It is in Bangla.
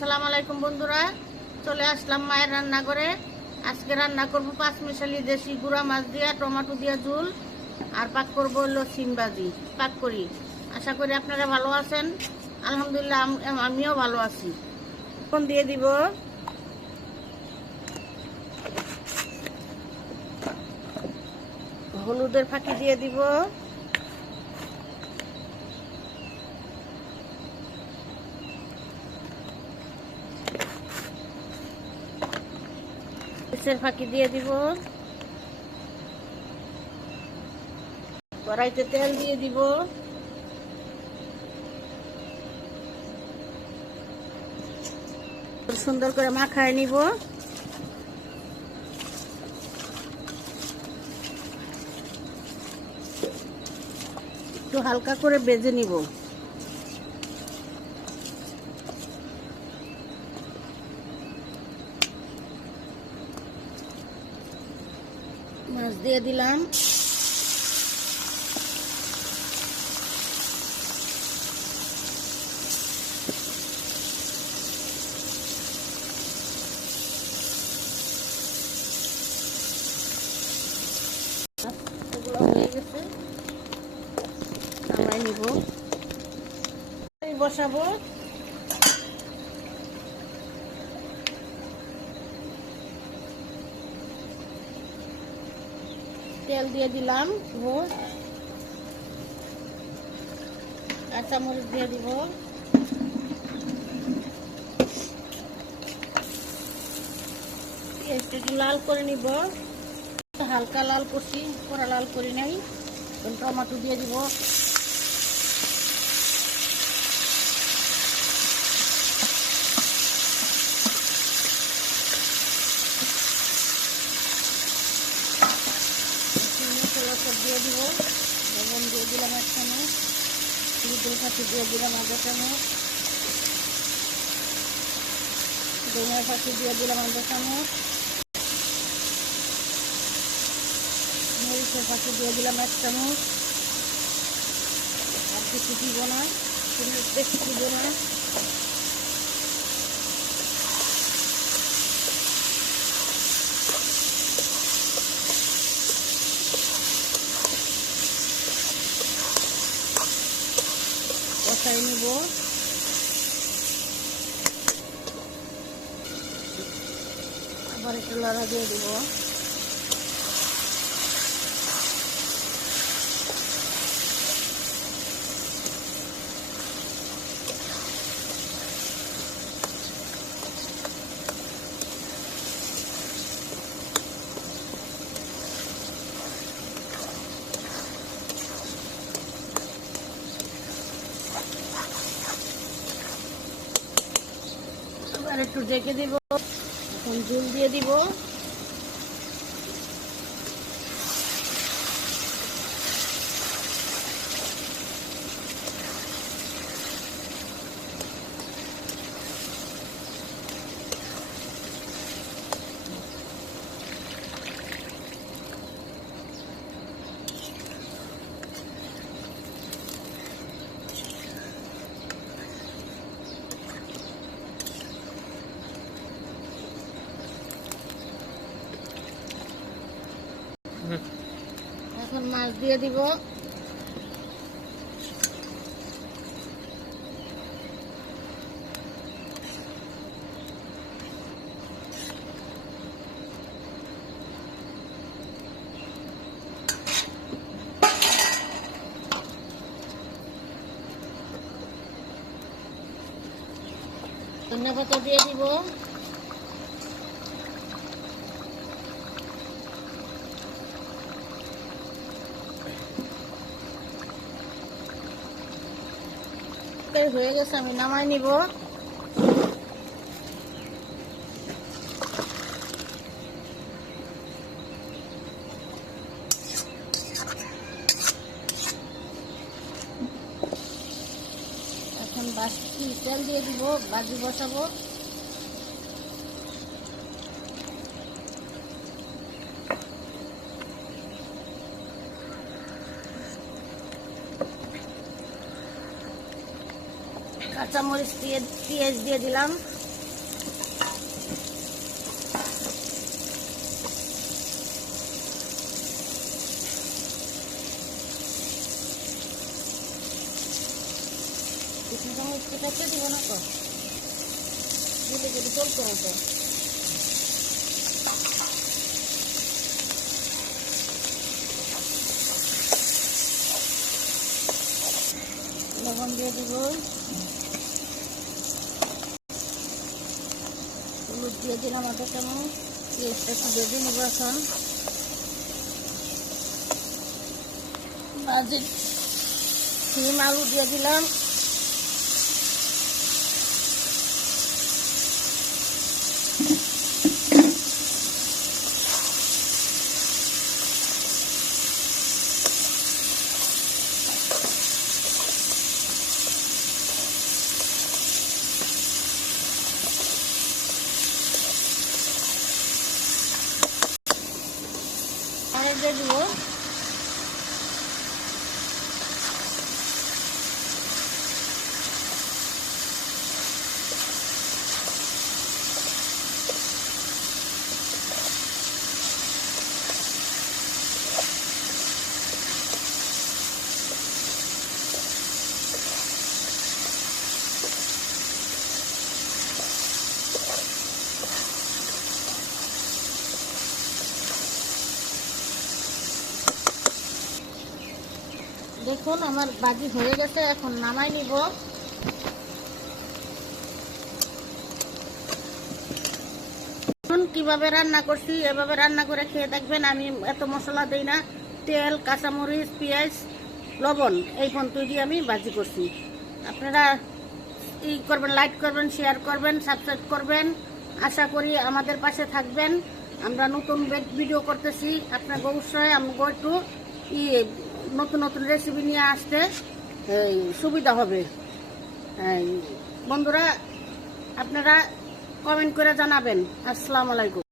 আসসালামু আলাইকুম বন্ধুরা, চলে আসলাম মায়ের রান্নাঘরে। আজকে রান্না করব পাঁচমিশালি দেশি গুঁড়া মাছ দিয়ে টমেটো দিয়ে ঝোল, আর পাক করব হলো সিম ভাজি। পাক করি, আশা করি আপনারা ভালো আছেন। আলহামদুলিল্লাহ আমিও ভালো আছি। এখন দিয়ে দিব হলুদের ফাঁকি, দিয়ে দিব ফাঁকি, দিয়ে দিব কড়াইতে তেল দিয়ে দিব, সুন্দর করে মাখায় নিব। একটু হালকা করে ভেজে নিব। মাছ দিয়ে দিলাম, এগুলো হয়ে গেছে, নামাই নিব। বসাবো, তেল দিয়ে দিলাম, কাঁচা মরিচ দিয়ে দিব, একটু লাল করে নিব। হালকা লাল করছি, পুরা লাল করি নাই। টমেটো দিয়ে দিব, মশলা সব দিয়ে দিব। লবণ দিয়ে দিলাম 1 চামচ, হলুদের ফাঁকি দিয়ে দিলাম 1/2 চামচ, ধনিয়ার ফাঁকি দিয়ে দিলাম 1/2 চামচ, মরিচের ফাঁকি দিয়ে দিলাম 1 চামচ। আর কিছু দিব না, বেশি দিব না। কষাই নিব, আবার একটু লড়া দিয়ে দিব। আর একটু ঢেকে দিব, এখন ঝোল দিয়ে দিব। এখন মাছ দিয়ে দিব, ধনিয়া পাতা দিয়ে দিব, হয়ে গেছে, আমি নামাই নিব। এখন বাকি তেল দিয়ে দিব, ভাজি বসাবো। কাঁচামরিচ দিয়ে পেঁয়াজ দিয়ে দিলাম, থেকে দিব না তো, দিলে যদি চলতে হতো। লবণ দিয়ে দিব, হলুদ দিয়ে দিলাম আধা চামচ, পেঁয়াজটা একটু ভেজে নেব। এখন ভাজি সিম আলু দিয়ে দিলাম, আর দিয়ে দিব দেখুন আমার ভাজি হয়ে গেছে, এখন নামাই নিব। কিভাবে রান্না করছি এভাবে রান্না করে খেয়ে দেখবেন। আমি এত মশলা দেই না, তেল, কাঁচামরিচ, পেঁয়াজ, লবণ এই পর্যন্ত দিয়ে আমি ভাজি করছি। আপনারা ই করবেন, লাইক করবেন, শেয়ার করবেন, সাবস্ক্রাইব করবেন। আশা করি আমাদের পাশে থাকবেন। আমরা নতুন ভিডিও করতেছি, আপনাকে অবশ্যই আমাকে একটু নতুন নতুন রেসিপি নিয়ে আসতে সুবিধা হবে। বন্ধুরা আপনারা কমেন্ট করে জানাবেন। আসসালামু আলাইকুম।